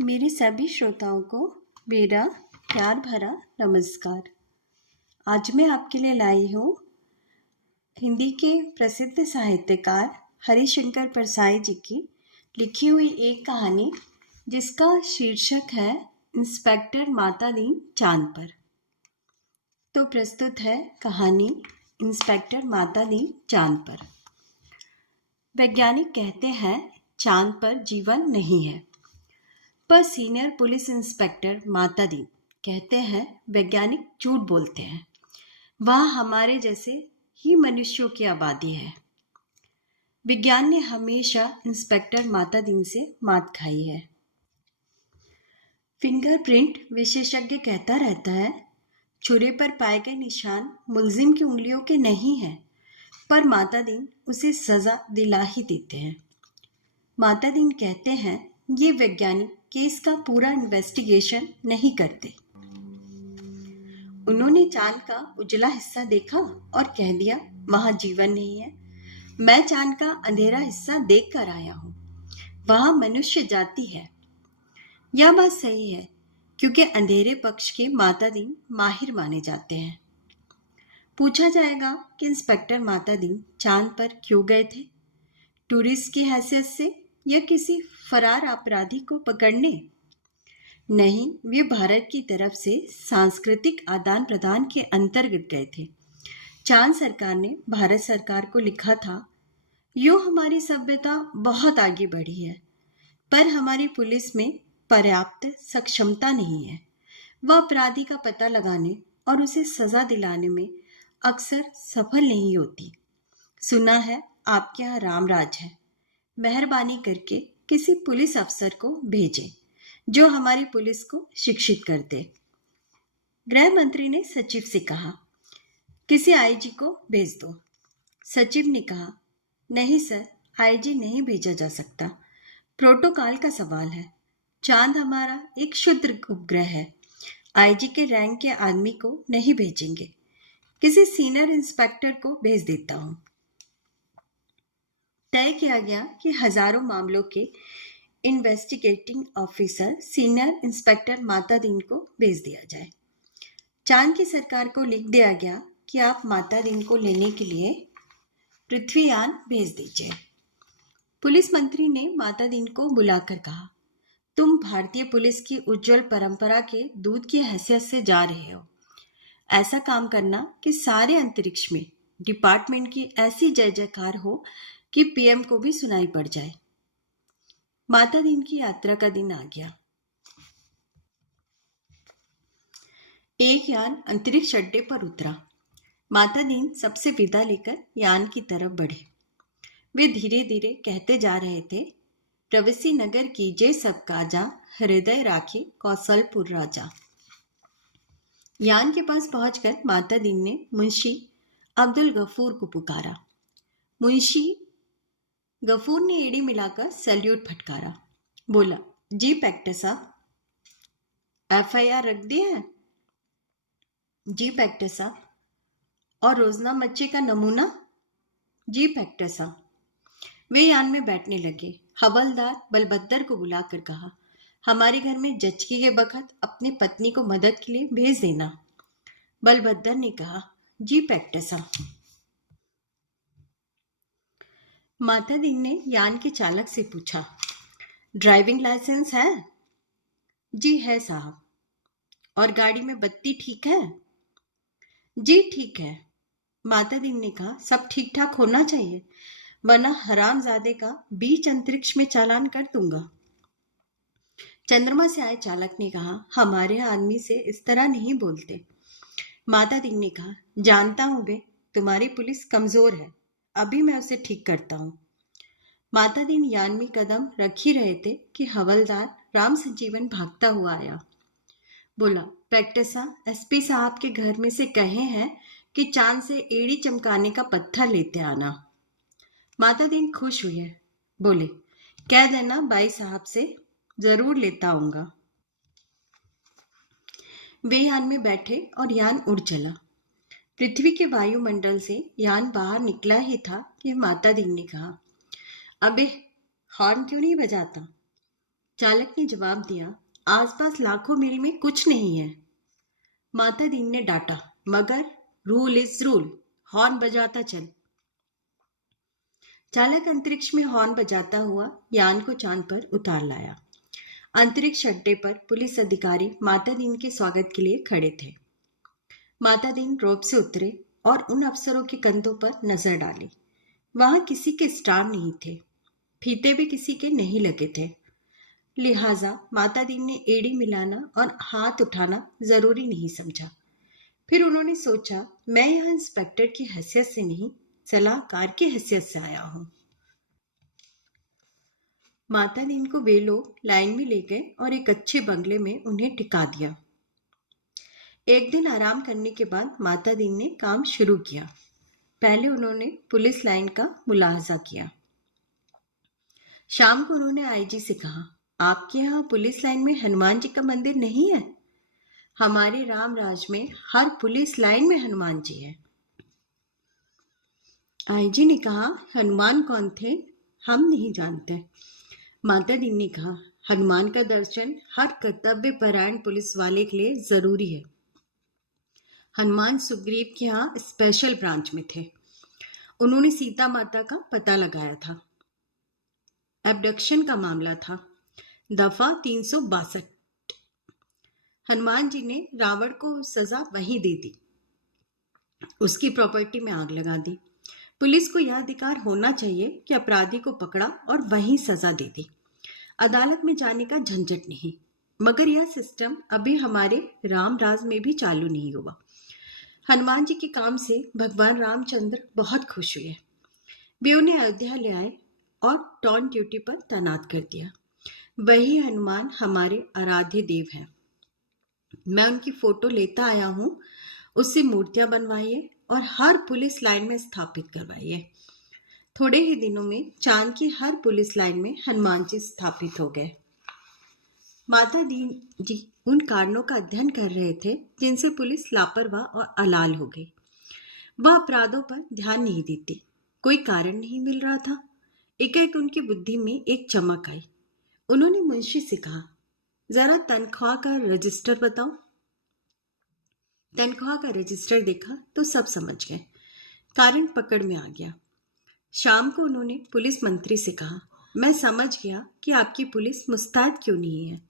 मेरे सभी श्रोताओं को मेरा प्यार भरा नमस्कार। आज मैं आपके लिए लाई हूँ हिंदी के प्रसिद्ध साहित्यकार हरिशंकर परसाई जी की लिखी हुई एक कहानी जिसका शीर्षक है इंस्पेक्टर माता दीन चांद पर। तो प्रस्तुत है कहानी इंस्पेक्टर माता दीन चांद पर। वैज्ञानिक कहते हैं चांद पर जीवन नहीं है, पर सीनियर पुलिस इंस्पेक्टर माता दीन कहते हैं वैज्ञानिक झूठ बोलते हैं। वह हमारे जैसे ही मनुष्यों की आबादी है। विज्ञान ने हमेशा इंस्पेक्टर माता दीन से मात खाई है। फिंगरप्रिंट विशेषज्ञ कहता रहता है छुरे पर पाए गए निशान मुलजिम की उंगलियों के नहीं हैं, पर माता दीन उसे सजा दिला ही देते हैं। माता दीन कहते हैं ये वैज्ञानिक केस का पूरा इन्वेस्टिगेशन नहीं करते। उन्होंने चांद का उजला हिस्सा देखा और कह दिया वहां जीवन नहीं है। मैं चांद का अंधेरा हिस्सा देख कर आया हूं, वहां मनुष्य जाति है। यह बात सही है क्योंकि अंधेरे पक्ष के माता दीन माहिर माने जाते हैं। पूछा जाएगा कि इंस्पेक्टर माता दीन चांद पर क्यों गए थे, टूरिस्ट की हैसियत से या किसी फरार अपराधी को पकड़ने? नहीं, वे भारत की तरफ से सांस्कृतिक आदान प्रदान के अंतर्गत गए थे। चांद सरकार ने भारत सरकार को लिखा था यो हमारी सभ्यता बहुत आगे बढ़ी है, पर हमारी पुलिस में पर्याप्त सक्षमता नहीं है। वह अपराधी का पता लगाने और उसे सजा दिलाने में अक्सर सफल नहीं होती। सुना है आपके यहाँ रामराज है, मेहरबानी करके किसी पुलिस अफसर को भेजें जो हमारी पुलिस को शिक्षित कर दे। गृह मंत्री ने सचिव से कहा किसी आईजी को भेज दो। सचिव ने कहा नहीं सर, आईजी नहीं भेजा जा सकता, प्रोटोकॉल का सवाल है। चांद हमारा एक क्षुद्र उपग्रह है, आईजी के रैंक के आदमी को नहीं भेजेंगे, किसी सीनियर इंस्पेक्टर को भेज देता हूं। तय किया गया कि हजारों मामलों के इन्वेस्टिगेटिंग ऑफिसर सीनियर इंस्पेक्टर माता दीन को भेज दिया जाए। चांद की सरकार को लिख दिया गया कि आप माता दीन को लेने के लिए पृथ्वीयान भेज दीजिए। पुलिस मंत्री ने माता दीन को बुलाकर कहा तुम भारतीय पुलिस की उज्जवल परंपरा के दूत की हैसियत से जा रहे हो। ऐसा काम करना कि सारे अंतरिक्ष में डिपार्टमेंट की ऐसी जय जयकार हो कि पीएम को भी सुनाई पड़ जाए। माता दीन की यात्रा का दिन आ गया। एक यान अंतरिक्ष अड्डे पर उतरा। माता दीन सबसे विदा लेकर यान की तरफ बढ़े। वे धीरे धीरे कहते जा रहे थे प्रवेशी नगर कीजे सब काजा, हृदय राखे कौशलपुर राजा। यान के पास पहुंचकर माता दीन ने मुंशी अब्दुल गफूर को पुकारा। मुंशी गफूर ने एड़ी मिलाकर सैल्यूट फटकारा। बोला जी पैक्टर साहब, एफआईआर रख दी है? जी पैक्टर साहब। और रोजना मच्छी का नमूना? जी पैक्टर साहब। वे यान में बैठने लगे। हवलदार बलभद्र को बुलाकर कहा हमारे घर में जचकी के बखत अपनी पत्नी को मदद के लिए भेज देना। बलभद्र ने कहा जी पैक्टर साहब। माता दीन ने यान के चालक से पूछा ड्राइविंग लाइसेंस है? जी है साहब। और गाड़ी में बत्ती ठीक है? जी ठीक है। माता दीन ने कहा सब ठीक ठाक होना चाहिए, वरना हरामजादे का बीच अंतरिक्ष में चालान कर दूंगा। चंद्रमा से आए चालक ने कहा हमारे आदमी से इस तरह नहीं बोलते। माता दीन ने कहा जानता हूं बे, तुम्हारी पुलिस कमजोर है, अभी मैं उसे ठीक करता हूं। माता दीन यान में कदम रख ही रहे थे कि हवलदार राम संजीवन भागता हुआ आया। बोला पैक्टर साहब, एसपी साहब के घर में से कहे हैं कि चांद से एड़ी चमकाने का पत्थर लेते आना। माता दीन खुश हुए, बोले कह देना बाई साहब से, जरूर लेता आऊंगा। वे यान में बैठे और यान उड़ चला। पृथ्वी के वायुमंडल से यान बाहर निकला ही था कि माता दीन ने कहा अबे हॉर्न क्यों नहीं बजाता? चालक ने जवाब दिया, आसपास लाखों मील में कुछ नहीं है। माता दीन ने डांटा, मगर रूल इज रूल, हॉर्न बजाता चल। चालक अंतरिक्ष में हॉर्न बजाता हुआ यान को चांद पर उतार लाया। अंतरिक्ष अड्डे पर पुलिस अधिकारी माता दीन के स्वागत के लिए खड़े थे। माता दीन रोप से उतरे और उन अफसरों के कंधों पर नजर डाली। वहां किसी के स्टार नहीं थे, फीते भी किसी के नहीं लगे थे। लिहाजा माता दीन ने एड़ी मिलाना और हाथ उठाना जरूरी नहीं समझा। फिर उन्होंने सोचा, मैं यहाँ इंस्पेक्टर की हैसियत से नहीं, सलाहकार की हैसियत से आया हूँ। माता दीन को वे लोग लाइन में ले गए और एक अच्छे बंगले में उन्हें टिका दिया। एक दिन आराम करने के बाद माता दीन ने काम शुरू किया। पहले उन्होंने पुलिस लाइन का मुलाहजा किया। शाम को उन्होंने आईजी से कहा, आपके यहाँ पुलिस लाइन में हनुमान जी का मंदिर नहीं है? हमारे रामराज में हर पुलिस लाइन में हनुमान जी है। आईजी ने कहा, हनुमान कौन थे? हम नहीं जानते। माता दीन ने कहा, हनुमान का दर्शन हर कर्तव्य परायण पुलिस वाले के लिए जरूरी है। हनुमान सुग्रीव के यहाँ स्पेशल ब्रांच में थे। उन्होंने सीता माता का पता लगाया था। एब्डक्शन का मामला था, दफा 362। हनुमान जी ने रावण को सजा वही दे दी, उसकी प्रॉपर्टी में आग लगा दी। पुलिस को यह अधिकार होना चाहिए कि अपराधी को पकड़ा और वहीं सजा दे दी, अदालत में जाने का झंझट नहीं। मगर यह सिस्टम अभी हमारे रामराज में भी चालू नहीं हुआ। हनुमान जी के काम से भगवान रामचंद्र बहुत खुश हुए। वे उन्हें अयोध्या ले आए और टॉन ड्यूटी पर तैनात कर दिया। वही हनुमान हमारे आराध्य देव हैं। मैं उनकी फोटो लेता आया हूँ। उससे मूर्तियां बनवाइए और हर पुलिस लाइन में स्थापित करवाइए। थोड़े ही दिनों में चांद की हर पुलिस लाइन में हनुमान जी स्थापित हो गए। माता दीन जी उन कारणों का अध्ययन कर रहे थे जिनसे पुलिस लापरवाह और अलाल हो गई। वह अपराधों पर ध्यान नहीं देती, कोई कारण नहीं मिल रहा था। एकाएक उनकी बुद्धि में एक चमक आई। उन्होंने मुंशी से कहा, जरा तनख्वाह का रजिस्टर बताओ। तनख्वाह का रजिस्टर देखा तो सब समझ गए। कारण पकड़ में आ गया। शाम को उन्होंने पुलिस मंत्री से कहा, मैं समझ गया कि आपकी पुलिस मुस्तैद क्यों नहीं है।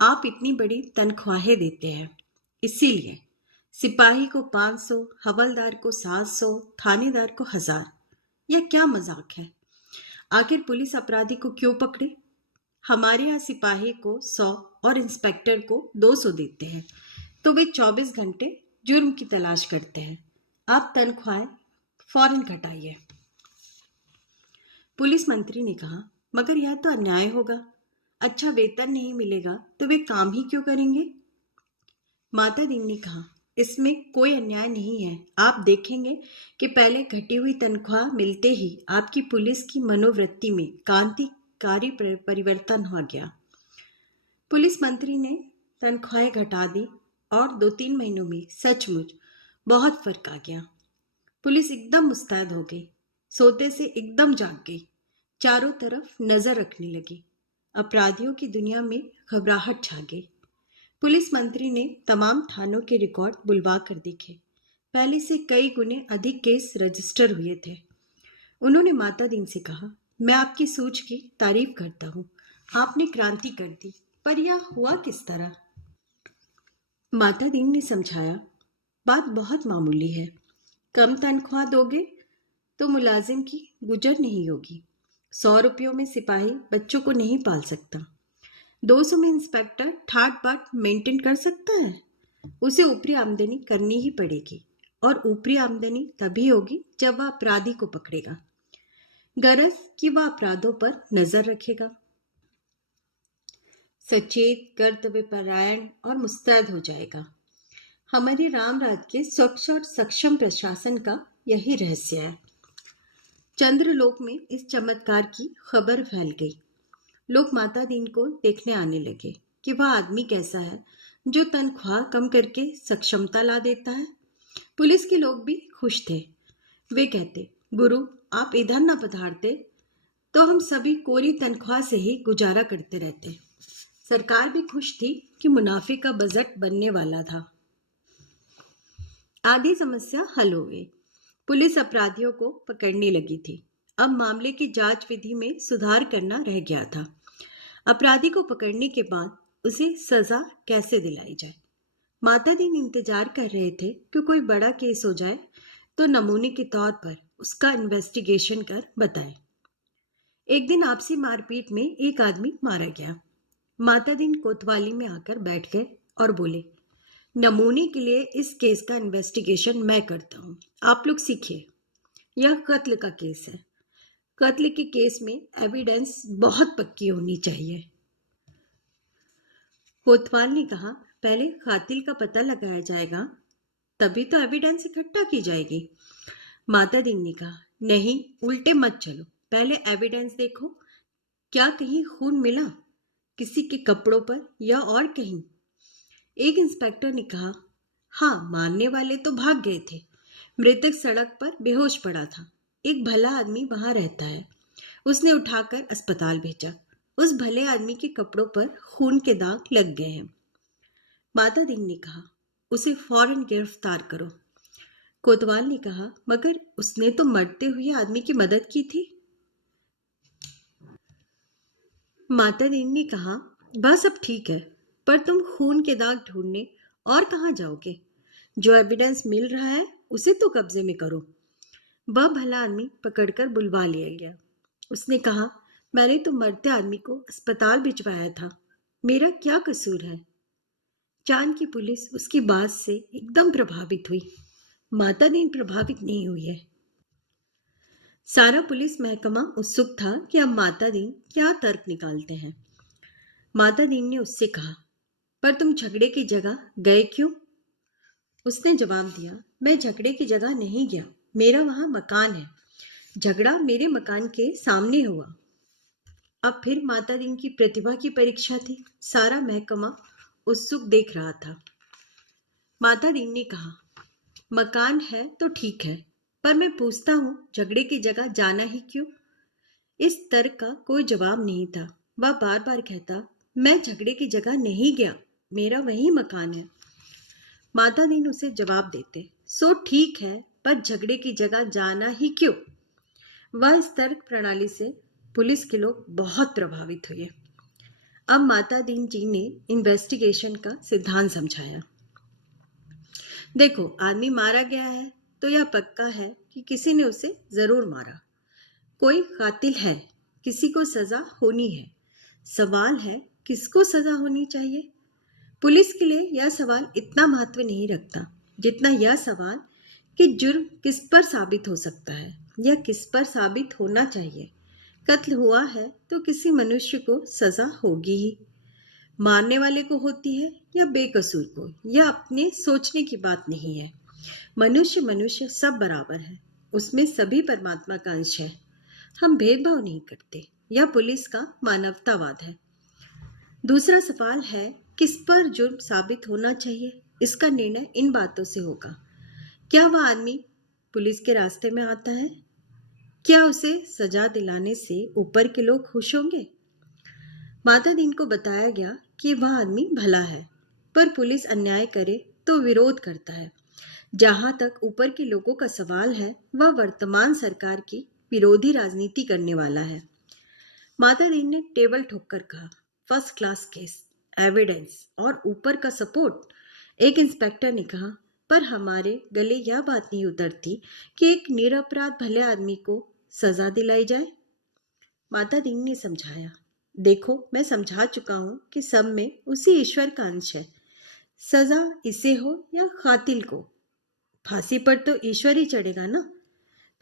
आप इतनी बड़ी तनख्वाहें देते हैं, इसीलिए सिपाही को 500, हवलदार को 700, थानेदार को 1000। यह क्या मजाक है? आखिर पुलिस अपराधी को क्यों पकड़े? हमारे यहाँ सिपाही को 100 और इंस्पेक्टर को 200 देते हैं, तो वे 24 घंटे जुर्म की तलाश करते हैं। आप तनख्वाह फौरन घटाइए। पुलिस मंत्री ने कहा, मगर यह तो अन्याय होगा। अच्छा वेतन नहीं मिलेगा तो वे काम ही क्यों करेंगे? माता दीन ने कहा, इसमें कोई अन्याय नहीं है। आप देखेंगे कि पहले घटी हुई तनख्वाह मिलते ही आपकी पुलिस की मनोवृत्ति में क्रांतिकारी परिवर्तन हो गया। पुलिस मंत्री ने तनख्वाहें घटा दी और 2-3 महीनों में सचमुच बहुत फर्क आ गया। पुलिस एकदम मुस्तैद हो गई, सोते से एकदम जाग गई, चारों तरफ नजर रखने लगी। अपराधियों की दुनिया में घबराहट छा गई। पुलिस मंत्री ने तमाम थानों के रिकॉर्ड बुलवा कर देखे। पहले से कई गुने अधिक केस रजिस्टर हुए थे। उन्होंने माता दीन से कहा, मैं आपकी सूझ की तारीफ करता हूँ। आपने क्रांति कर दी, पर यह हुआ किस तरह? माता दीन ने समझाया, बात बहुत मामूली है। कम तनख्वाह दोगे तो मुलाजिम की गुजर नहीं होगी। 100 रुपयों में सिपाही बच्चों को नहीं पाल सकता। 200 में इंस्पेक्टर ठाट बाट मेंटेन कर सकता है। उसे ऊपरी आमदनी करनी ही पड़ेगी, और ऊपरी आमदनी तभी होगी जब वह अपराधी को पकड़ेगा, गरज कि वह अपराधों पर नजर रखेगा। सचेत, कर्तव्यपरायण और मुस्तैद हो जाएगा। हमारे रामराज के स्वच्छ और सक्षम प्रशासन का यही रहस्य है। चंद्रलोक में इस चमत्कार की खबर फैल गई। लोग माता दीन को देखने आने लगे कि वह आदमी कैसा है जो तनख्वाह कम करके सक्षमता ला देता है। पुलिस के लोग भी खुश थे। वे कहते, गुरु आप इधर न पधारते तो हम सभी कोरी तनख्वाह से ही गुजारा करते रहते। सरकार भी खुश थी कि मुनाफे का बजट बनने वाला था। आधी समस्या हल हो गई। पुलिस अपराधियों को पकड़ने लगी थी। अब मामले की जांच विधि में सुधार करना रह गया था। अपराधी को पकड़ने के बाद उसे सजा कैसे दिलाई जाए। माता दीन इंतजार कर रहे थे कि कोई बड़ा केस हो जाए तो नमूने के तौर पर उसका इन्वेस्टिगेशन कर बताए। एक दिन आपसी मारपीट में एक आदमी मारा गया। माता दीन कोतवाली में आकर बैठ गए और बोले, नमूने के लिए इस केस का इन्वेस्टिगेशन मैं करता हूँ, आप लोग सीखिए। यह कत्ल का केस है। कत्ल के केस में एविडेंस बहुत पक्की होनी चाहिए। कोतवाल ने कहा, पहले कातिल का पता लगाया जाएगा, तभी तो एविडेंस इकट्ठा की जाएगी। माता दीन ने कहा, नहीं, उल्टे मत चलो, पहले एविडेंस देखो। क्या कहीं खून मिला, किसी के कपड़ों पर या और कहीं? एक इंस्पेक्टर ने कहा, हाँ, मारने वाले तो भाग गए थे। मृतक सड़क पर बेहोश पड़ा था। एक भला आदमी वहां रहता है, उसने उठाकर अस्पताल भेजा। उस भले आदमी के कपड़ों पर खून के दाग लग गए हैं। माता दीन ने कहा, उसे फौरन गिरफ्तार करो। कोतवाल ने कहा, मगर उसने तो मरते हुए आदमी की मदद की थी। माता दीन ने कहा, वह सब ठीक है, पर तुम खून के दाग ढूंढने और कहाँ जाओगे? जो एविडेंस मिल रहा है उसे तो कब्जे में करो। वह भला आदमी पकड़कर बुलवा लिया गया। उसने कहा, मैंने तो मरते आदमी को अस्पताल भिजवाया था, मेरा क्या कसूर है? चांद की पुलिस उसकी बात से एकदम प्रभावित हुई। माता दीन प्रभावित नहीं हुई है। सारा पुलिस महकमा उत्सुक था कि अब माता दीन क्या तर्क निकालते हैं। माता दीन ने उससे कहा, पर तुम झगड़े की जगह गए क्यों? उसने जवाब दिया, मैं झगड़े की जगह नहीं गया, मेरा वहां मकान है। झगड़ा मेरे मकान के सामने हुआ। अब फिर माता दीन की प्रतिभा की परीक्षा थी। सारा महकमा उत्सुक देख रहा था। माता दीन ने कहा, मकान है तो ठीक है, पर मैं पूछता हूँ, झगड़े की जगह जाना ही क्यों? इस तर्क का कोई जवाब नहीं था। वह बार बार कहता, मैं झगड़े की जगह नहीं गया, मेरा वही मकान है। माता दीन उसे जवाब देते, सो ठीक है, पर झगड़े की जगह जाना ही क्यों? वह इस तर्क प्रणाली से पुलिस के लोग बहुत प्रभावित हुए। अब माता दीन जी ने इन्वेस्टिगेशन का सिद्धांत समझाया। देखो, आदमी मारा गया है तो यह पक्का है कि किसी ने उसे जरूर मारा। कोई कातिल है, किसी को सजा होनी है। सवाल है, किसको सजा होनी चाहिए? पुलिस के लिए यह सवाल इतना महत्व नहीं रखता जितना यह सवाल कि जुर्म किस पर साबित हो सकता है या किस पर साबित होना चाहिए। कत्ल हुआ है तो किसी मनुष्य को सजा होगी ही। मारने वाले को होती है या बेकसूर को, यह अपने सोचने की बात नहीं है। मनुष्य मनुष्य सब बराबर है, उसमें सभी परमात्मा का अंश है। हम भेदभाव नहीं करते। यह पुलिस का मानवतावाद है। दूसरा सवाल है, किस पर जुर्म साबित होना चाहिए? इसका निर्णय इन बातों से होगा। क्या वह आदमी पुलिस के रास्ते में आता है? क्या उसे सजा दिलाने से ऊपर के लोग खुश होंगे? माता दीन को बताया गया कि वह आदमी भला है, पर पुलिस अन्याय करे तो विरोध करता है। जहां तक ऊपर के लोगों का सवाल है, वह वर्तमान सरकार की विरोधी राजनीति करने वाला है। माता दीन ने टेबल ठोककर कहा, फर्स्ट क्लास केस, एविडेंस और ऊपर का सपोर्ट। एक इंस्पेक्टर ने कहा, पर हमारे गले यह बात नहीं उतरती कि एक निरपराध भले आदमी को सजा दिलाई जाए। माता दीन ने समझाया, देखो, मैं समझा चुका हूं कि सब में उसी ईश्वर का अंश है। सजा इसे हो या कातिल को, फांसी पर तो ईश्वर ही चढ़ेगा ना।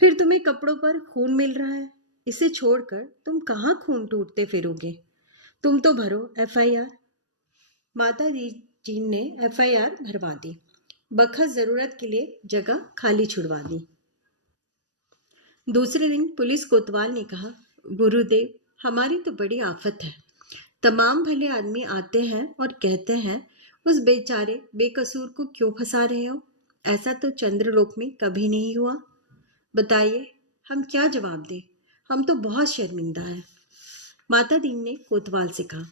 फिर तुम्हें कपड़ों पर खून मिल रहा है, इसे छोड़कर तुम कहाँ खून ढूंढते फिरोगे? तुम तो भरो एफआईआर। माता जी ने एफआईआर भरवा दी। बखत जरूरत के लिए जगह खाली छुड़वा दी। दूसरे दिन पुलिस कोतवाल ने कहा, गुरुदेव, हमारी तो बड़ी आफत है। तमाम भले आदमी आते हैं और कहते हैं, उस बेचारे बेकसूर को क्यों फंसा रहे हो? ऐसा तो चंद्रलोक में कभी नहीं हुआ। बताइए, हम क्या जवाब दें? हम तो बहुत शर्मिंदा हैं। माता दीन ने कोतवाल से कहा,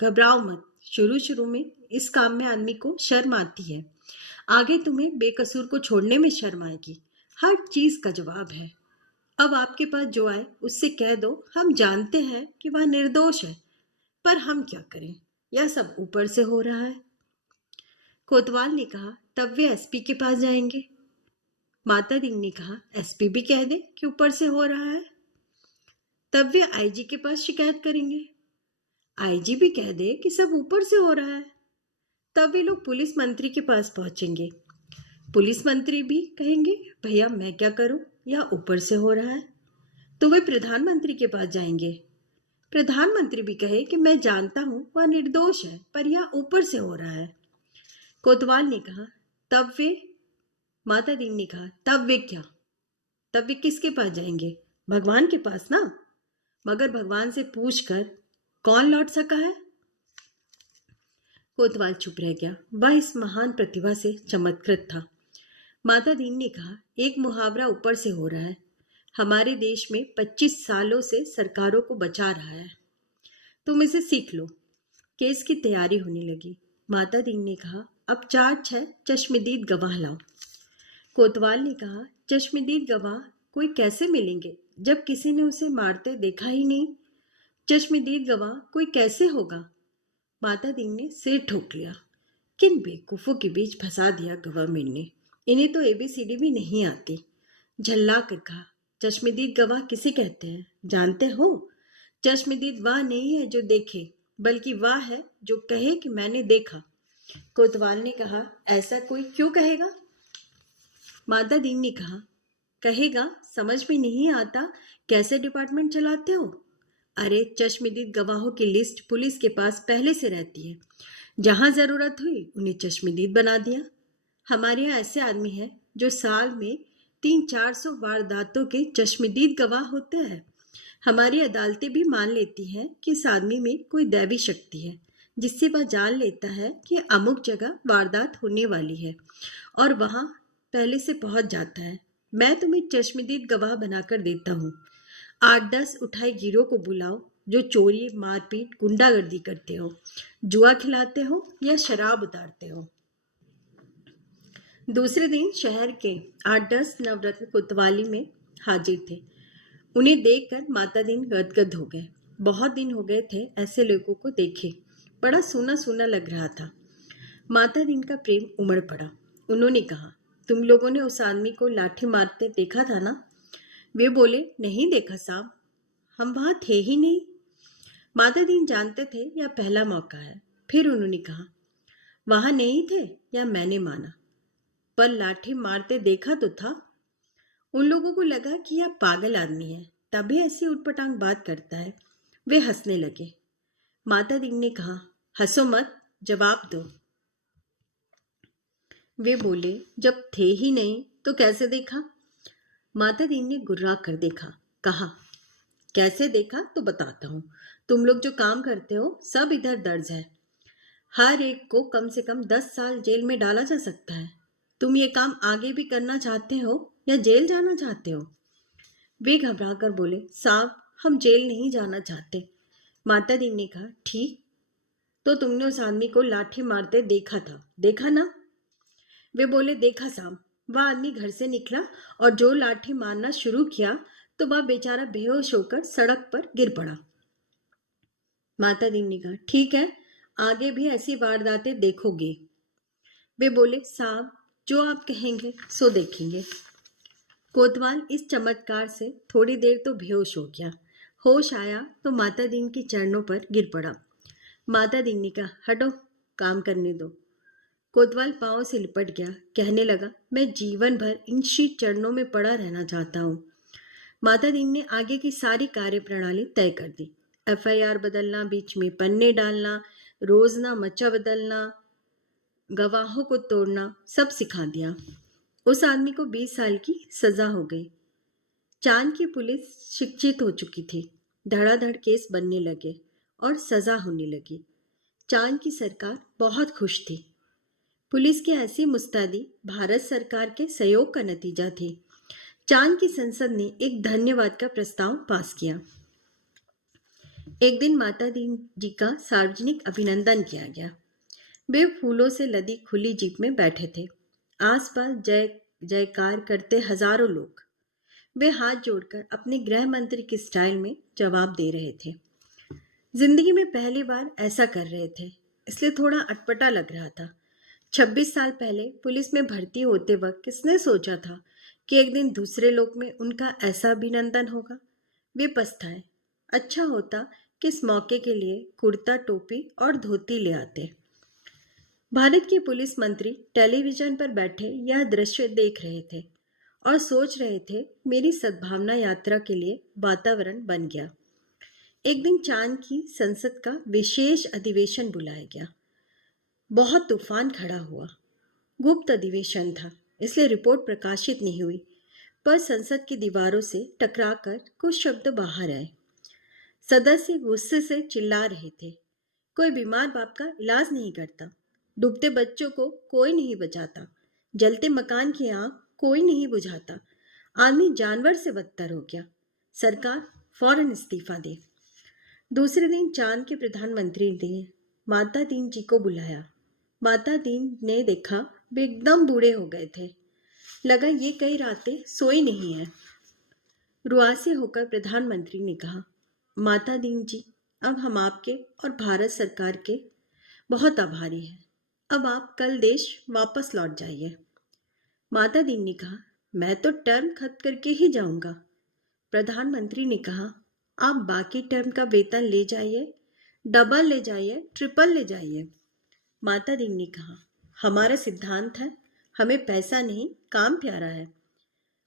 घबराओ मत। शुरू शुरू में इस काम में आदमी को शर्म आती है, आगे तुम्हें बेकसूर को छोड़ने में शर्म आएगी। हर चीज का जवाब है। अब आपके पास जो आए उससे कह दो, हम जानते हैं कि वह निर्दोष है, पर हम क्या करें, यह सब ऊपर से हो रहा है। कोतवाल ने कहा, तब वे एसपी के पास जाएंगे। माता दीन ने कहा, एसपी भी कह दे कि ऊपर से हो रहा है। तब वे आईजी के पास शिकायत करेंगे। आईजी भी कह दे कि सब ऊपर से हो रहा है। तब वे लोग पुलिस मंत्री के पास पहुंचेंगे। पुलिस मंत्री भी कहेंगे, भैया मैं क्या करूं, यह ऊपर से हो रहा है। तो वे प्रधानमंत्री के पास जाएंगे। प्रधानमंत्री भी कहे कि मैं जानता हूं वह निर्दोष है, पर यह ऊपर से हो रहा है। कोतवाल ने कहा, तब वे माता दीन ने कहा, तब वे क्या, तब वे किसके पास जाएंगे? भगवान के पास ना। मगर भगवान से पूछकर कौन लौट सका है? कोतवाल चुप रह गया। वह इस महान प्रतिभा से चमत्कृत था। माता दीन ने कहा, एक मुहावरा ऊपर से हो रहा है, हमारे देश में 25 सालों से सरकारों को बचा रहा है, तुम इसे सीख लो। केस की तैयारी होने लगी। माता दीन ने कहा, अब 4-6 चश्मदीद गवाह लाओ। कोतवाल ने कहा, चश्मदीद गवाह कोई कैसे मिलेंगे जब किसी ने उसे मारते देखा ही नहीं? चश्मदीद गवाह कोई कैसे होगा? माता दीन ने सिर ठोक लिया। किन बेवकूफों के बीच फंसा दिया गवर्नमेंट ने। इन्हें तो एबीसीडी भी नहीं आती। झल्ला कर कहा, चश्मदीद गवाह किसे कहते हैं जानते हो? चश्मदीद वह नहीं है जो देखे, बल्कि वह है जो कहे कि मैंने देखा। कोतवाल ने कहा, ऐसा कोई क्यों कहेगा? माता दीन ने कहा, कहेगा समझ में नहीं आता कैसे डिपार्टमेंट चलाते हो? अरे चश्मदीद गवाहों की लिस्ट पुलिस के पास पहले से रहती है, जहां जरूरत हुई उन्हें चश्मदीद बना दिया। हमारे यहाँ ऐसे आदमी हैं जो साल में 300-400 वारदातों के चश्मदीद गवाह होते हैं। हमारी अदालतें भी मान लेती हैं कि इस आदमी में कोई दैवी शक्ति है, जिससे वह जान लेता है कि अमुक जगह वारदात होने वाली है और वहां पहले से पहुंच जाता है। मैं तुम्हें चश्मदीद गवाह बनाकर देता हूँ। 8-10 उठाए गिरोह को बुलाओ जो चोरी, मारपीट, गुंडागर्दी करते हो, जुआ खिलाते हो या शराब उतारते हो। दूसरे दिन शहर के 8-10 नवरत्न कोतवाली में हाजिर थे। उन्हें देखकर माता दीन गदगद हो गए। बहुत दिन हो गए थे ऐसे लोगों को देखे। बड़ा सूना सूना लग रहा था। माता दीन का प्रेम उमड़ पड़ा। उन्होंने कहा, तुम लोगों ने उस आदमी को लाठी मारते देखा था ना? वे बोले, नहीं देखा साहब, हम वहां थे ही नहीं। माता दीन जानते थे यह पहला मौका है। फिर उन्होंने कहा, वहां नहीं थे या मैंने माना, पर लाठी मारते देखा तो था। उन लोगों को लगा कि यह पागल आदमी है, तभी ऐसी उटपटांग बात करता है। वे हंसने लगे। माता दीन ने कहा, हंसो मत, जवाब दो। वे बोले, जब थे ही नहीं तो कैसे देखा? माता दीन ने गुर्रा कर देखा। कहा, कैसे देखा तो बताता हूँ। तुम लोग जो काम करते हो सब इधर दर्ज है। हर एक को कम से कम 10 साल जेल में डाला जा सकता है। तुम ये काम आगे भी करना चाहते हो या जेल जाना चाहते हो? वे घबरा कर बोले, साहब हम जेल नहीं जाना चाहते। माता दीन ने कहा, ठीक, तो तुमने उस आदमी को लाठी मारते देखा था, देखा ना? वे बोले, देखा साहब। वह आदमी घर से निकला और जो लाठी मारना शुरू किया तो वह बेचारा बेहोश होकर सड़क पर गिर पड़ा। माता दीन ने कहा, ठीक है, आगे भी ऐसी वारदातें देखोगे। वे बोले, साहब जो आप कहेंगे सो देखेंगे। कोतवाल इस चमत्कार से थोड़ी देर तो बेहोश हो गया। होश आया तो माता दीन के चरणों पर गिर पड़ा। माता दीन ने कहा, हटो, काम करने दो। कोतवाल पांव से लिपट गया। कहने लगा, मैं जीवन भर इन शीत चरणों में पड़ा रहना चाहता हूँ। माता दीन ने आगे की सारी कार्य प्रणाली तय कर दी। एफआईआर बदलना, बीच में पन्ने डालना, रोजना मच्चा बदलना, गवाहों को तोड़ना, सब सिखा दिया। उस आदमी को 20 साल की सजा हो गई। चांद की पुलिस शिक्षित हो चुकी थी। धड़ाधड़ केस बनने लगे और सजा होने लगी। चांद की सरकार बहुत खुश थी। पुलिस की ऐसी मुस्तैदी भारत सरकार के सहयोग का नतीजा थी। चांद की संसद ने एक धन्यवाद का प्रस्ताव पास किया। एक दिन माता दीन जी का सार्वजनिक अभिनंदन किया गया। वे फूलों से लदी खुली जीप में बैठे थे। आसपास जय जयकार करते हजारों लोग। वे हाथ जोड़कर अपने गृह मंत्री की स्टाइल में जवाब दे रहे थे। जिंदगी में पहली बार ऐसा कर रहे थे, इसलिए थोड़ा अटपटा लग रहा था। 26 साल पहले पुलिस में भर्ती होते वक्त किसने सोचा था कि एक दिन दूसरे लोक में उनका ऐसा अभिनंदन होगा। वे पछताए। अच्छा होता कि इस मौके के लिए कुर्ता टोपी और धोती ले आते। भारत के पुलिस मंत्री टेलीविजन पर बैठे यह दृश्य देख रहे थे और सोच रहे थे, मेरी सद्भावना यात्रा के लिए वातावरण बन गया। एक दिन चांद की संसद का विशेष अधिवेशन बुलाया गया। बहुत तूफान खड़ा हुआ। गुप्त अधिवेशन था, इसलिए रिपोर्ट प्रकाशित नहीं हुई, पर संसद की दीवारों से टकराकर कुछ शब्द बाहर आए। सदस्य गुस्से से चिल्ला रहे थे, कोई बीमार बाप का इलाज नहीं करता, डूबते बच्चों को कोई नहीं बचाता, जलते मकान की आग कोई नहीं बुझाता, आदमी जानवर से बदतर हो गया, सरकार फौरन इस्तीफा दे। दूसरे दिन चांद के प्रधानमंत्री ने माता दीन जी को बुलाया। माता दीन ने देखा वे एकदम बूढ़े हो गए थे। लगा ये कई रातें सोई नहीं है। रुआसे होकर प्रधानमंत्री ने कहा, माता दीन जी, अब हम आपके और भारत सरकार के बहुत आभारी हैं। अब आप कल देश वापस लौट जाइए। माता दीन ने कहा, मैं तो टर्म खत्म करके ही जाऊंगा। प्रधानमंत्री ने कहा, आप बाकी टर्म का वेतन ले जाइए, डबल ले जाइए, ट्रिपल ले जाइए। माता दीन ने कहा, हमारा सिद्धांत है, हमें पैसा नहीं काम प्यारा है।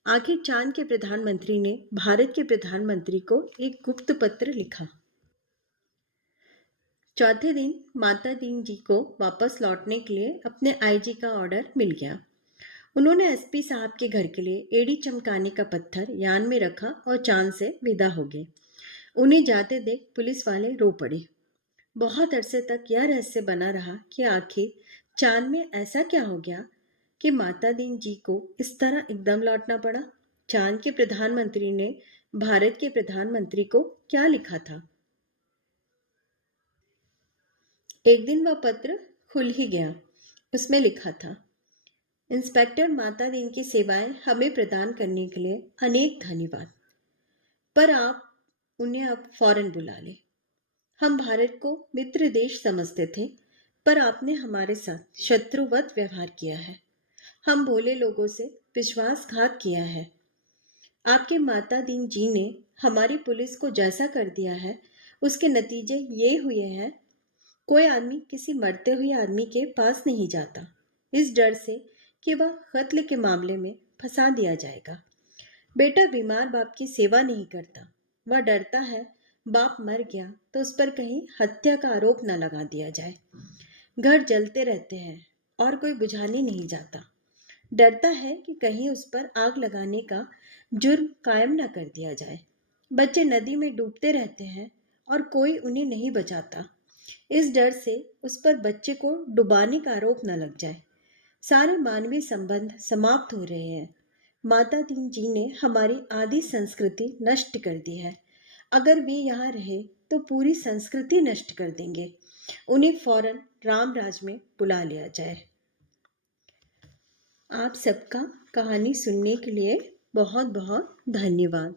आखिर चांद के प्रधानमंत्री ने भारत के प्रधानमंत्री को एक गुप्त पत्र लिखा। चौथे दिन माता दीन जी को वापस लौटने के लिए अपने आईजी का ऑर्डर मिल गया। उन्होंने एसपी साहब के घर के लिए एड़ी चमकाने का पत्थर यान में रखा और चांद से विदा हो गए। उन्हें जाते देख पुलिस वाले रो पड़े। बहुत अरसे तक यह रहस्य बना रहा कि आखिर चांद में ऐसा क्या हो गया कि माता दीन जी को इस तरह एकदम लौटना पड़ा। चांद के प्रधानमंत्री ने भारत के प्रधानमंत्री को क्या लिखा था? एक दिन वह पत्र खुल ही गया। उसमें लिखा था, इंस्पेक्टर माता दीन की सेवाएं हमें प्रदान करने के लिए अनेक धन्यवाद, पर आप उन्हें अब फौरन बुला लें। हम भारत को मित्र देश समझते थे, पर आपने हमारे साथ शत्रुवत व्यवहार किया है। हम भोले लोगों से विश्वासघात किया है। आपके माता दीन जी ने हमारी पुलिस को जैसा कर दिया है, उसके नतीजे ये हुए हैं, कोई आदमी किसी मरते हुए आदमी के पास नहीं जाता, इस डर से कि वह कत्ल के मामले में फंसा दिया जाएगा। बेटा बीमार बाप की सेवा नहीं करता, वह डरता है बाप मर गया तो उस पर कहीं हत्या का आरोप न लगा दिया जाए। घर जलते रहते हैं और कोई बुझाने नहीं जाता, डरता है कि कहीं उस पर आग लगाने का जुर्म कायम न कर दिया जाए। बच्चे नदी में डूबते रहते हैं और कोई उन्हें नहीं बचाता, इस डर से उस पर बच्चे को डुबाने का आरोप न लग जाए। सारे मानवीय संबंध समाप्त हो रहे हैं। माता दीन जी ने हमारी आदि संस्कृति नष्ट कर दी है। अगर वे यहाँ रहे तो पूरी संस्कृति नष्ट कर देंगे। उन्हें फौरन रामराज में बुला लिया जाए। आप सबका कहानी सुनने के लिए बहुत बहुत धन्यवाद।